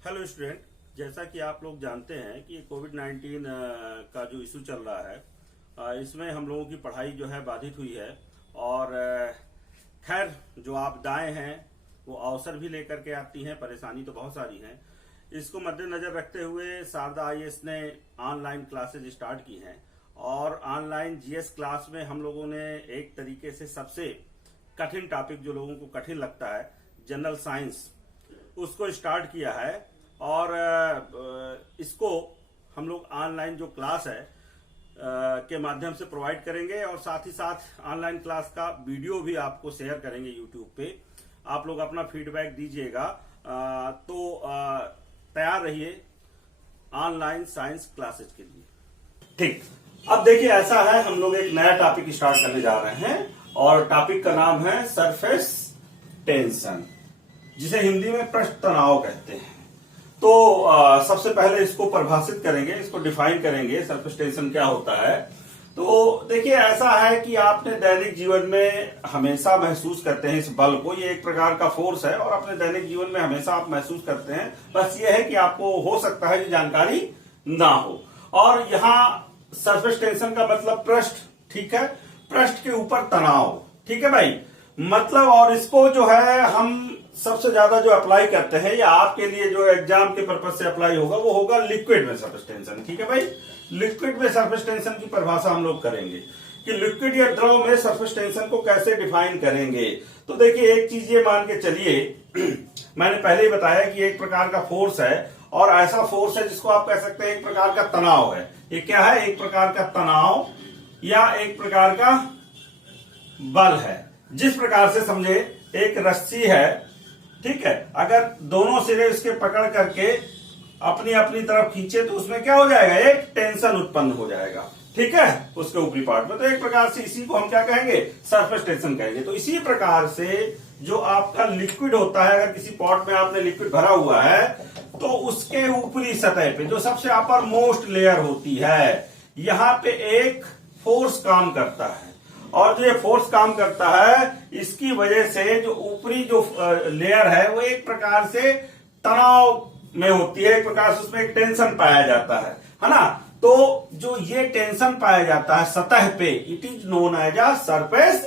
Hello student, जैसा कि आप लोग जानते हैं कि कोविड-19 का जो इशू चल रहा है, इसमें हम लोगों की पढ़ाई जो है बाधित हुई है। और खैर जो आपदाएं हैं वो अवसर भी लेकर के आती हैं, परेशानी तो बहुत सारी हैं। इसको मद्देनजर रखते हुए शारदा आईएएस ने ऑनलाइन क्लासेज स्टार्ट की हैं और ऑनलाइन जीएस क्लास में हम लोगों ने एक तरीके से सबसे कठिन टॉपिक जो लोगों को कठिन लगता है, जनरल साइंस, उसको स्टार्ट किया है। और इसको हम लोग ऑनलाइन जो क्लास है के माध्यम से प्रोवाइड करेंगे और साथ ही साथ ऑनलाइन क्लास का वीडियो भी आपको शेयर करेंगे यूट्यूब पे। आप लोग अपना फीडबैक दीजिएगा। तो तैयार रहिए ऑनलाइन साइंस क्लासेज के लिए। ठीक, अब देखिए ऐसा है, हम लोग एक नया टॉपिक स्टार्ट करने जा रहे हैं और टॉपिक का नाम है सरफेस टेंशन, जिसे हिंदी में पृष्ठ तनाव कहते हैं। तो सबसे पहले इसको परिभाषित करेंगे, इसको डिफाइन करेंगे, सरफेस टेंशन क्या होता है। तो देखिए ऐसा है कि आपने दैनिक जीवन में हमेशा महसूस करते हैं इस बल को। ये एक प्रकार का फोर्स है और अपने दैनिक जीवन में हमेशा आप महसूस करते हैं। बस ये है कि आपको हो सकता है कि जानकारी ना हो। और यहाँ सरफेस टेंशन का मतलब पृष्ठ, ठीक है, पृष्ठ के ऊपर तनाव, ठीक है भाई, मतलब। और इसको जो है हम सबसे ज्यादा जो अप्लाई करते हैं या आपके लिए जो एग्जाम के पर्पज से अप्लाई होगा वो होगा लिक्विड में सरफेस टेंशन, ठीक है भाई। लिक्विड में सरफेस टेंशन की परिभाषा हम लोग करेंगे कि लिक्विड या द्रव में सरफेस टेंशन को कैसे डिफाइन करेंगे। तो देखिए एक चीज ये मान के चलिए, मैंने पहले ही बताया कि एक प्रकार का फोर्स है और ऐसा फोर्स है जिसको आप कह सकते हैं एक प्रकार का तनाव है। ये क्या है? एक प्रकार का तनाव या एक प्रकार का बल है। जिस प्रकार से समझे एक रस्सी है, ठीक है, अगर दोनों सिरे इसके पकड़ करके अपनी अपनी तरफ खींचे तो उसमें क्या हो जाएगा? एक टेंशन उत्पन्न हो जाएगा, ठीक है, उसके ऊपरी पार्ट में। तो एक प्रकार से इसी को हम क्या कहेंगे? सरफेस टेंशन कहेंगे। तो इसी प्रकार से जो आपका लिक्विड होता है, अगर किसी पॉट में आपने लिक्विड भरा हुआ है तो उसके ऊपरी सतह पे जो सबसे अपर मोस्ट लेयर होती है, यहां पे एक फोर्स काम करता है। और जो ये फोर्स काम करता है, इसकी वजह से जो ऊपरी जो लेयर है वो एक प्रकार से तनाव में होती है, एक प्रकार से उसमें एक टेंशन पाया जाता है ना। तो जो ये टेंशन पाया जाता है सतह पे, it is known as a surface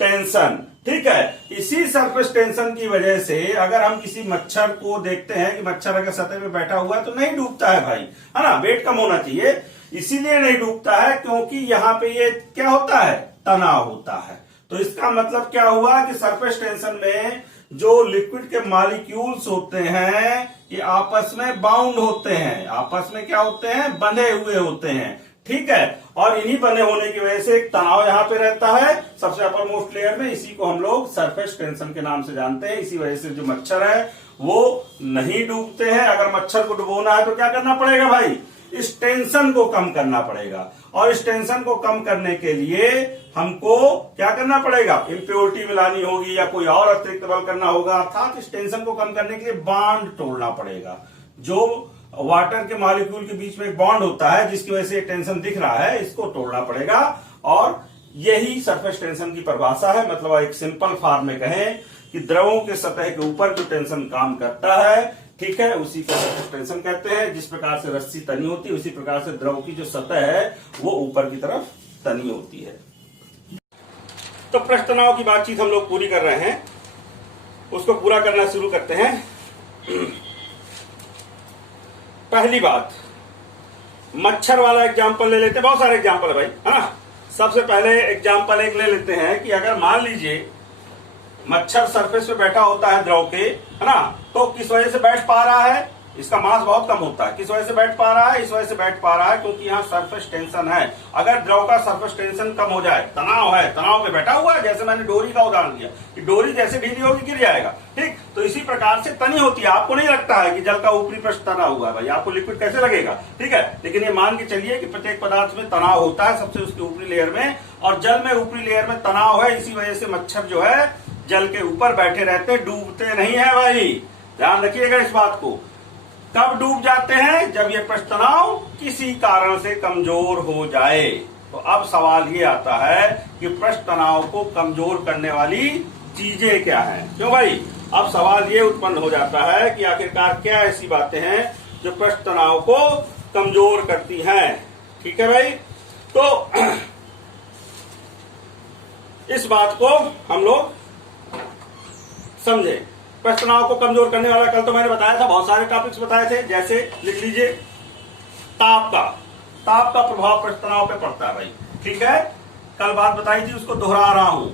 tension, ठीक है। इसी सरफेस टेंशन की वजह से अगर हम किसी मच्छर को देखते हैं कि मच्छर अगर सतह पे बैठा हुआ है तो नहीं डूबता है भाई, है ना, वेट कम होना चाहिए, इसीलिए नहीं डूबता है क्योंकि यहाँ पे ये क्या होता है? तनाव होता है। तो इसका मतलब क्या हुआ कि सरफेस टेंशन में जो लिक्विड के मॉलिक्यूल्स होते हैं ये आपस में बाउंड होते हैं, आपस में क्या होते हैं? बंधे हुए होते हैं, ठीक है। और इन्हीं बंधे होने की वजह से एक तनाव यहाँ पे रहता है सबसे अपर मोस्ट लेयर में। इसी को हम लोग सरफेस टेंशन के नाम से जानते हैं। इसी वजह से जो मच्छर है वो नहीं डूबते हैं। अगर मच्छर को डुबोना है तो क्या करना पड़ेगा भाई? इस टेंशन को कम करना पड़ेगा। और इस टेंशन को कम करने के लिए हमको क्या करना पड़ेगा? इम्प्योरिटी मिलानी होगी या कोई और अतिरिक्त बल करना होगा। अर्थात इस टेंशन को कम करने के लिए बॉन्ड तोड़ना पड़ेगा। जो वाटर के मॉलिक्यूल के बीच में एक बॉन्ड होता है जिसकी वजह से टेंशन दिख रहा है, इसको तोड़ना पड़ेगा। और यही सरफेस टेंशन की परिभाषा है। मतलब एक सिंपल फॉर्म में कहें कि द्रवों के सतह के ऊपर जो टेंशन काम करता है, ठीक है, उसी को सरफेस टेंशन कहते हैं। जिस प्रकार से रस्सी तनी होती है उसी प्रकार से द्रव की जो सतह है वो ऊपर की तरफ तनी होती है। तो पृष्ठ तनाव की बातचीत हम लोग पूरी कर रहे हैं, उसको पूरा करना शुरू करते हैं। पहली बात, मच्छर वाला एग्जाम्पल ले लेते हैं। बहुत सारे एग्जाम्पल है भाई, है ना। सबसे पहले एग्जाम्पल एक ले लेते हैं कि अगर मान लीजिए मच्छर सरफेस पे बैठा होता है द्रव के, है ना, तो किस वजह से बैठ पा रहा है? इसका मास बहुत कम होता है। किस वजह से बैठ पा रहा है? इस वजह से बैठ पा रहा है क्योंकि यहाँ सरफेस टेंशन है। अगर द्रव का सरफेस टेंशन कम हो जाए, तनाव है, तनाव पे बैठा हुआ है, जैसे मैंने डोरी का उदाहरण दिया कि डोरी जैसे ढीली होगी गिर जाएगा, ठीक। तो इसी प्रकार से तनी होती है। आपको नहीं लगता है कि जल का ऊपरी पृष्ठ तना हुआ है भाई, आपको लिक्विड कैसे लगेगा, ठीक है। लेकिन ये मान के चलिए कि प्रत्येक पदार्थ में तनाव होता है, सबसे उसके ऊपरी लेयर में, और जल में ऊपरी लेयर में तनाव है। इसी वजह से मच्छर जो है जल के ऊपर बैठे रहते, डूबते नहीं है भाई। ध्यान रखिएगा इस बात को। कब डूब जाते हैं? जब ये पृष्ठ तनाव किसी कारण से कमजोर हो जाए। तो अब सवाल ये आता है कि पृष्ठ तनाव को कमजोर करने वाली चीजें क्या हैं? क्यों भाई? अब सवाल ये उत्पन्न हो जाता है कि आखिरकार क्या ऐसी बातें हैं जो पृष्ठ तनाव को कमजोर करती हैं। ठीक है भाई, तो इस बात को हम लोग समझे। पृष्ठ तनाव को कमजोर करने वाला कल तो मैंने बताया था, बहुत सारे टॉपिक्स बताए थे, जैसे लिख लीजिए ताप का प्रभाव पृष्ठ तनाव पे पड़ता है भाई। ठीक है, कल बात बताई थी, उसको दोहरा रहा हूं।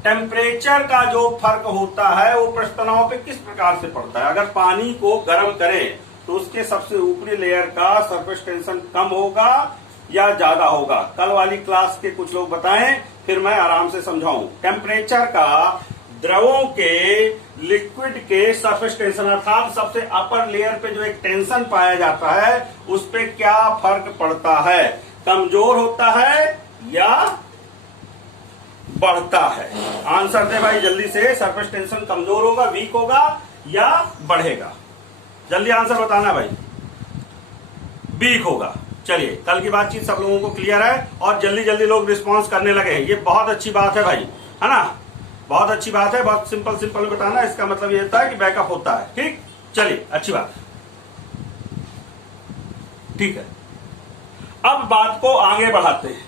टेम्परेचर का जो फर्क होता है वो पृष्ठ तनाव पे किस प्रकार से पड़ता है। अगर पानी को गर्म करें तो उसके सबसे ऊपरी लेयर का सरफेस टेंशन कम होगा या ज्यादा होगा। कल वाली क्लास के कुछ लोग बताएं, फिर मैं आराम से समझाऊं। टेम्परेचर का द्रवों के लिक्विड के सरफेस टेंशन अर्थात सबसे अपर लेयर पे जो एक टेंशन पाया जाता है उस पे क्या फर्क पड़ता है, कमजोर होता है या बढ़ता है। आंसर दे भाई जल्दी से, सरफेस टेंशन कमजोर होगा, वीक होगा या बढ़ेगा। जल्दी आंसर बताना भाई। वीक होगा। चलिए, कल की बातचीत सब लोगों को क्लियर है और जल्दी जल्दी लोग रिस्पॉन्स करने लगे हैं। ये बहुत अच्छी बात है भाई, है ना, बहुत अच्छी बात है। बहुत सिंपल बताना, इसका मतलब ये होता है कि बैकअप होता है। ठीक, चलिए, अच्छी बात। ठीक है, अब बात को आगे बढ़ाते हैं।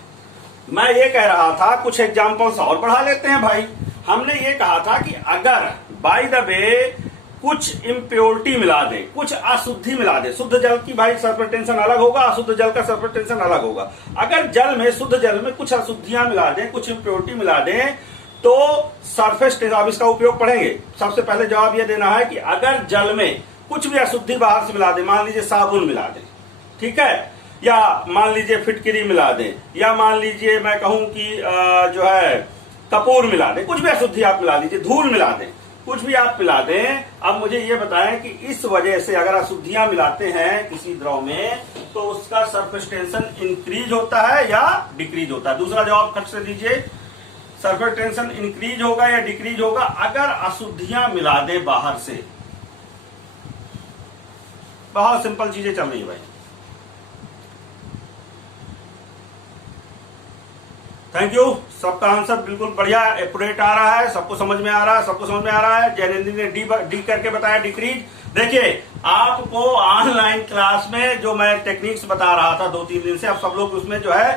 मैं ये कह रहा था कुछ एग्जांपल्स और बढ़ा लेते हैं भाई। हमने ये कहा था कि अगर बाय द वे कुछ इम्प्योरिटी मिला दे, कुछ अशुद्धि मिला दे, शुद्ध जल की भाई सरफेस टेंशन अलग होगा, अशुद्ध जल का सरफेस टेंशन अलग होगा। अगर जल में, शुद्ध जल में कुछ अशुद्धियां मिला दें, कुछ इम्प्योरिटी मिला दें तो सरफेस टेंशन, अब इसका उपयोग पढ़ेंगे। सबसे पहले जवाब यह देना है कि अगर जल में कुछ भी अशुद्धि बाहर से मिला दे, मान लीजिए साबुन मिला दे, ठीक है, या मान लीजिए फिटकिरी मिला दे, या मान लीजिए मैं कहूं कि जो है कपूर मिला दे, कुछ भी अशुद्धि आप मिला दीजिए, धूल मिला दें, कुछ भी आप मिला दें। अब मुझे ये बताएं कि इस वजह से अगर अशुद्धियां मिलाते हैं किसी द्रव में तो उसका सरफेस टेंशन इंक्रीज होता है या डिक्रीज होता है। दूसरा जवाब खट से दीजिए, सरफेस टेंशन इंक्रीज होगा या डिक्रीज होगा अगर अशुद्धियां मिला दे बाहर से। बहुत सिंपल चीजें चल रही है भाई। थैंक यू, सबका आंसर बिल्कुल बढ़िया एक्यूरेट आ रहा है, सबको समझ में आ रहा है, सबको समझ में आ रहा है। जैनेंद्र ने डी करके बताया डिक्रीज। देखिए, आपको ऑनलाइन क्लास में जो मैं टेक्निक्स बता रहा था 2-3 दिन से, अब सब लोग उसमें जो है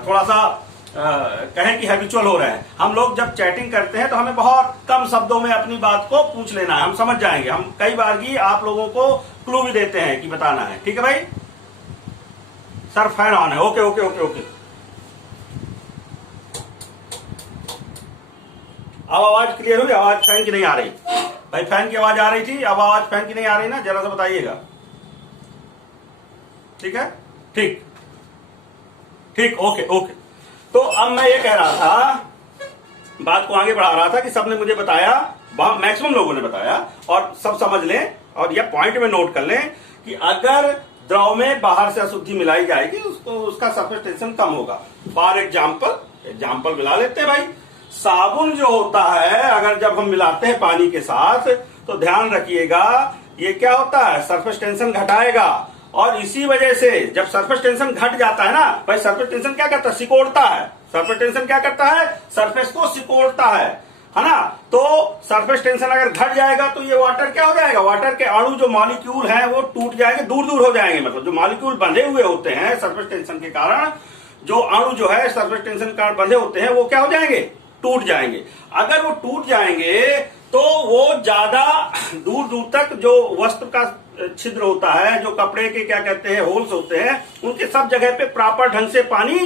थोड़ा सा कहें कि हैबिचुअल हो रहे हैं। हम लोग जब चैटिंग करते हैं तो हमें बहुत कम शब्दों में अपनी बात को पूछ लेना है, हम समझ जाएंगे। हम कई बार की आप लोगों को क्लू भी देते हैं कि बताना है। ठीक है भाई, सर फैन ऑन है। Okay okay okay okay. अब आवाज क्लियर हुई? आवाज फैन की नहीं आ रही भाई? फैन की आवाज आ रही थी, अब आवाज फैन की नहीं आ रही ना, जरा सा बताइएगा। ठीक है, ठीक ठीक, ओके ओके। तो अब मैं ये कह रहा था, बात को आगे बढ़ा रहा था कि सबने मुझे बताया, मैक्सिमम लोगों ने बताया, और सब समझ लें और यह पॉइंट में नोट कर लें कि अगर द्रव में बाहर से अशुद्धि मिलाई जाएगी उसको, उसका सरफेस टेंशन कम होगा। फॉर एग्जाम्पल मिला लेते हैं भाई। साबुन जो होता है अगर जब हम मिलाते हैं पानी के साथ तो ध्यान रखिएगा ये क्या होता है, सरफेस टेंशन घटाएगा। और इसी वजह से जब सरफेस टेंशन घट जाता है ना भाई, सरफेस टेंशन क्या करता है, सिकोड़ता है। सरफेस टेंशन क्या करता है, सरफेस को सिकोड़ता है ना। तो सरफेस टेंशन अगर घट जाएगा तो ये वाटर क्या हो जाएगा, वाटर के अणु जो मॉलिक्यूल हैं वो टूट जाएंगे, दूर दूर हो जाएंगे। मतलब जो मॉलिक्यूल बंधे हुए होते हैं सरफेस टेंशन के कारण, जो अणु जो है सरफेस टेंशन के कारण बंधे होते हैं वो क्या हो जाएंगे, टूट जाएंगे। अगर वो टूट जाएंगे तो वो ज्यादा दूर दूर तक जो वस्त्र का छिद्र होता है, जो कपड़े के क्या कहते हैं होल्स होते हैं, उनके सब जगह पे प्रॉपर ढंग से पानी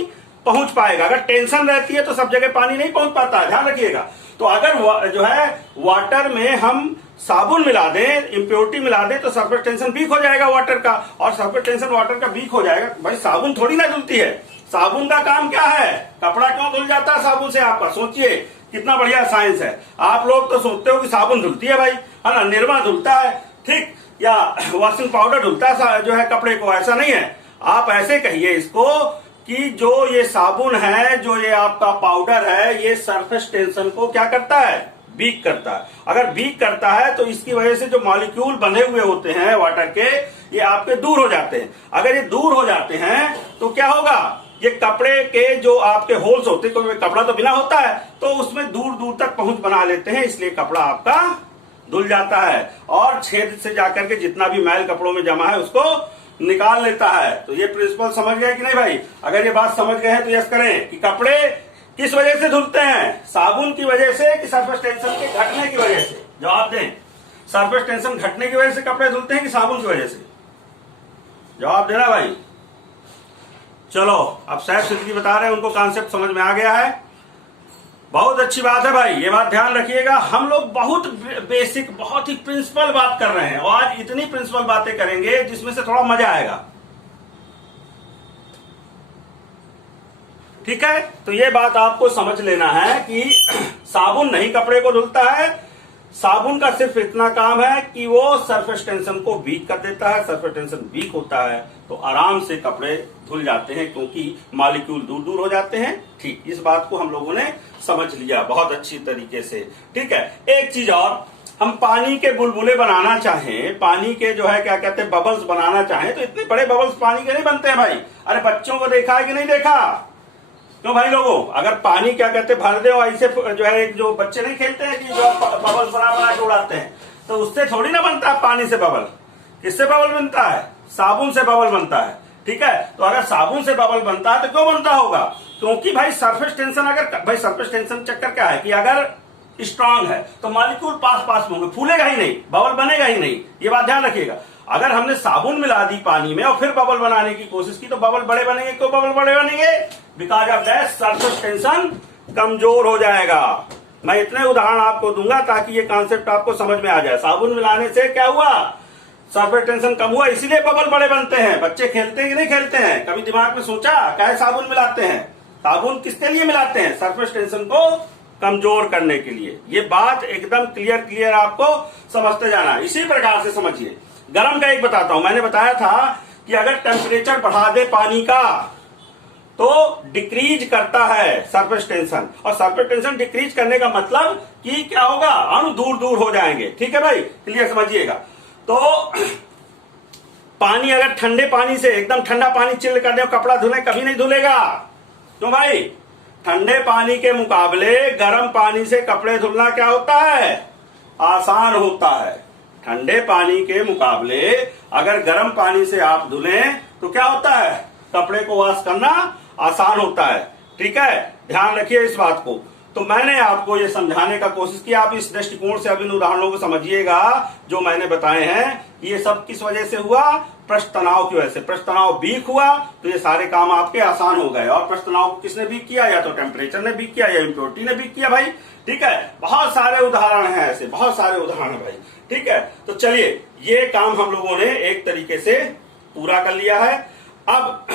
पहुंच पाएगा। अगर टेंशन रहती है तो सब जगह पानी नहीं पहुंच पाता है, ध्यान रखिएगा। तो अगर जो है वाटर में हम साबुन मिला दें, इम्प्योरिटी मिला दें, तो सरफेस टेंशन वीक हो जाएगा वाटर का, और सरफेस टेंशन वाटर का वीक हो जाएगा। भाई साबुन थोड़ी ना धुलती है, साबुन का काम क्या है, कपड़ा क्यों धुल जाता है साबुन से, आपका सोचिए कितना बढ़िया साइंस है। आप लोग तो सोचते हो कि साबुन धुलती है भाई, है ना, निरमा धुलता है, ठीक, या वॉशिंग पाउडर धुलता है जो है कपड़े को, ऐसा नहीं है। आप ऐसे कहिए इसको कि जो ये साबुन है, जो ये आपका पाउडर है, ये सरफेस टेंशन को क्या करता है, वीक करता है। अगर वीक करता है तो इसकी वजह से जो मॉलिक्यूल बंधे हुए होते हैं वाटर के, ये आपके दूर हो जाते हैं। अगर ये दूर हो जाते हैं तो क्या होगा, ये कपड़े के जो आपके होल्स होते हैं, क्योंकि कपड़ा तो बिना होता है तो उसमें दूर दूर तक पहुंच बना लेते हैं, इसलिए कपड़ा आपका धुल जाता है और छेद से जाकर के जितना भी मैल कपड़ों में जमा है उसको निकाल लेता है। तो ये प्रिंसिपल समझ गए कि नहीं भाई? अगर ये बात समझ गए हैं तो यस करें कि कपड़े किस वजह से धुलते हैं, साबुन की वजह से कि सरफेस टेंशन के घटने की वजह से? जवाब दें। सरफेस टेंशन घटने की वजह से कपड़े धुलते हैं कि साबुन की वजह से? जवाब देना भाई। चलो, अब सैफ सिद्दीकी बता रहे हैं, उनको कॉन्सेप्ट समझ में आ गया है। बहुत अच्छी बात है भाई, ये बात ध्यान रखिएगा। हम लोग बहुत बेसिक, बहुत ही प्रिंसिपल बात कर रहे हैं और आज इतनी प्रिंसिपल बातें करेंगे जिसमें से थोड़ा मजा आएगा। ठीक है, तो ये बात आपको समझ लेना है कि साबुन नहीं कपड़े को धुलता है। साबुन का सिर्फ इतना काम है कि वो सरफेस टेंशन को वीक कर देता है। सरफेस टेंशन वीक होता है तो आराम से कपड़े धुल जाते हैं, क्योंकि मॉलिक्यूल दूर दूर हो जाते हैं। ठीक, इस बात को हम लोगों ने समझ लिया बहुत अच्छी तरीके से। ठीक है, एक चीज और, हम पानी के बुलबुले बनाना चाहें, पानी के जो है क्या कहते हैं बबल्स बनाना चाहें, तो इतने बड़े बबल्स पानी के नहीं बनते हैं भाई। अरे बच्चों को देखा है कि नहीं देखा? क्यों भाई लोगों, अगर पानी क्या कहते भर दे और ऐसे जो है एक जो बच्चे नहीं खेलते हैं कि जो बबल्स बना बना के उड़ाते हैं, तो उससे थोड़ी ना बनता है पानी से बबल। किससे बबल बनता है? साबुन से बबल बनता है। ठीक है, तो अगर साबुन से बबल बनता है तो क्यों बनता होगा? क्योंकि भाई सरफेस टेंशन, अगर भाई सरफेस टेंशन चक्कर क्या है कि अगर स्ट्रांग है तो मॉलिक्यूल पास पास में होंगे, फूलेगा ही नहीं, बबल बनेगा ही नहीं। ये बात ध्यान रखिएगा। अगर हमने साबुन मिला दी पानी में और फिर बबल बनाने की कोशिश की तो बबल बड़े बनेंगे। क्यों बबल बड़े बनेंगे? Because of that surface tension कमजोर हो जाएगा। मैं इतने उदाहरण आपको दूंगा ताकि ये कॉन्सेप्ट आपको समझ में आ जाए। साबुन मिलाने से क्या हुआ? सरफेस टेंशन कम हुआ, इसीलिए बबल बड़े बनते हैं। बच्चे खेलते हैं कि नहीं खेलते हैं? कभी दिमाग में सोचा क्या साबुन मिलाते हैं? साबुन किसके लिए मिलाते हैं? सरफेस टेंशन को कमजोर करने के लिए। ये बात एकदम क्लियर आपको समझते जाना। इसी प्रकार से समझिए। गर्म का एक बताता हूं, मैंने बताया था कि अगर टेम्परेचर बढ़ा दे पानी का तो डिक्रीज करता है सरफेस टेंशन, और सरफेस टेंशन डिक्रीज करने का मतलब कि क्या होगा? अणु दूर दूर हो जाएंगे। ठीक है भाई, क्लियर समझिएगा। तो पानी अगर ठंडे पानी से एकदम ठंडा पानी चिल कर दे, कपड़ा धुले, कभी नहीं धुलेगा। क्यों भाई? ठंडे पानी के मुकाबले गर्म पानी से कपड़े धुलना क्या होता है? आसान होता है। ठंडे पानी के मुकाबले अगर गर्म पानी से आप धुलें तो क्या होता है? कपड़े को वॉश करना आसान होता है। ठीक है, ध्यान रखिए इस बात को। तो मैंने आपको ये समझाने का कोशिश किया। आप इस दृष्टिकोण से अब इन उदाहरणों को समझिएगा जो मैंने बताए हैं। ये सब किस वजह से हुआ? पृष्ठ तनाव की वजह से। पृष्ठ तनाव वीक हुआ तो ये सारे काम आपके आसान हो गए। और पृष्ठ तनाव किसने वीक किया? या तो टेम्परेचर ने वीक किया या इम्प्योरिटी ने वीक किया भाई। ठीक है, बहुत सारे उदाहरण हैं ऐसे, बहुत सारे उदाहरण भाई। ठीक है, तो चलिए ये काम हम लोगों ने एक तरीके से पूरा कर लिया है। अब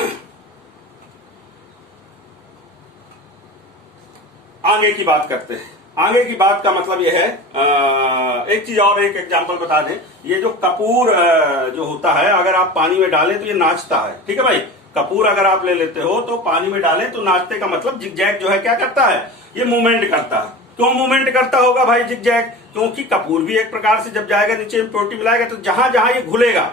आगे की बात करते हैं। आगे की बात का मतलब यह है, एक चीज और, एक एग्जांपल बता दें। ये जो कपूर जो होता है, अगर आप पानी में डालें तो ये नाचता है। ठीक है भाई, कपूर अगर आप ले लेते हो तो पानी में डालें तो नाचते का मतलब जिगजैग जो है क्या करता है? ये मूवमेंट करता है। क्यों मूवमेंट करता होगा भाई जिगजैग? क्योंकि कपूर भी एक प्रकार से जब जाएगा नीचे इम्प्योरिटी मिलाएगा तो जहां जहां ये घुलेगा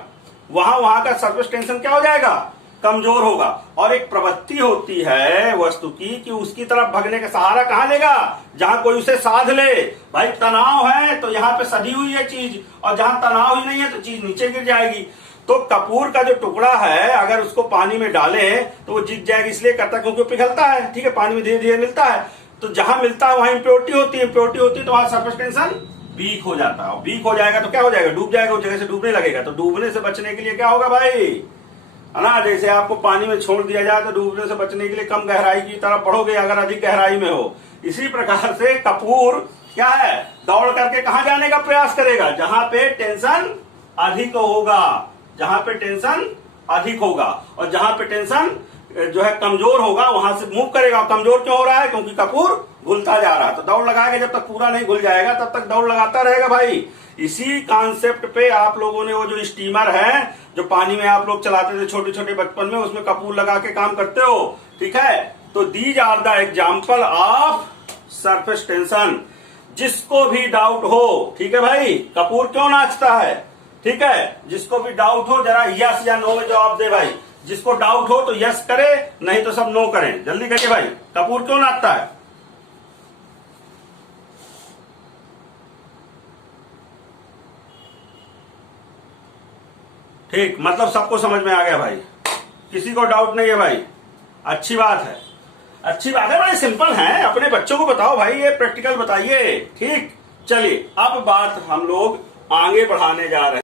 वहां का सरफेस टेंशन क्या हो जाएगा? कमजोर होगा। और एक प्रवृत्ति होती है वस्तु की कि उसकी तरफ भगने का सहारा कहां लेगा? जहां कोई उसे साध ले। भाई तनाव है तो यहाँ पे सधी हुई है चीज, और जहां तनाव ही नहीं है तो चीज नीचे गिर जाएगी। तो कपूर का जो टुकड़ा है अगर उसको पानी में डाले तो वो जिगजैग इसलिए करता है क्योंकि वो पिघलता है। ठीक है, पानी में धीरे धीरे मिलता है, तो जहां मिलता है वहां इम्प्योरिटी होती है। इम्प्योरिटी होती है तो वहां सरफेस टेंशन वीक हो जाता है। वीक हो जाएगा तो क्या हो जाएगा? डूब जाएगा, उस जगह से डूबने लगेगा। तो डूबने से बचने के लिए क्या होगा भाई? है ना, जैसे आपको पानी में छोड़ दिया जाए तो डूबने से बचने के लिए कम गहराई की तरफ बढ़ोगे अगर अधिक गहराई में हो। इसी प्रकार से कपूर क्या है? दौड़ करके कहां जाने का प्रयास करेगा? जहां पे टेंशन अधिक होगा, जहां पे टेंशन अधिक होगा, और जहां पे टेंशन जो है कमजोर होगा वहां से मूव करेगा। कमजोर क्यों हो रहा है? क्योंकि कपूर घुलता जा रहा है। तो दौड़ लगाएगा, जब तक पूरा नहीं घुल जाएगा तब तक दौड़ लगाता रहेगा भाई। इसी कॉन्सेप्ट पे आप लोगों ने वो जो स्टीमर है जो पानी में आप लोग चलाते थे छोटे छोटे बचपन में, उसमें कपूर लगा के काम करते हो। ठीक है, तो these are the example of surface tension. जिसको भी डाउट हो, ठीक है भाई, कपूर क्यों नाचता है? ठीक है, जिसको भी डाउट हो जरा यस या नो में जवाब दे भाई। जिसको डाउट हो तो यस करे, नहीं तो सब नो करें। जल्दी करिए भाई, कपूर क्यों नाचता है? ठीक, मतलब सबको समझ में आ गया भाई, किसी को डाउट नहीं है भाई। अच्छी बात है, अच्छी बात है भाई, सिंपल है। अपने बच्चों को बताओ भाई, ये प्रैक्टिकल बताइए। ठीक, चलिए अब बात हम लोग आगे बढ़ाने जा रहे हैं।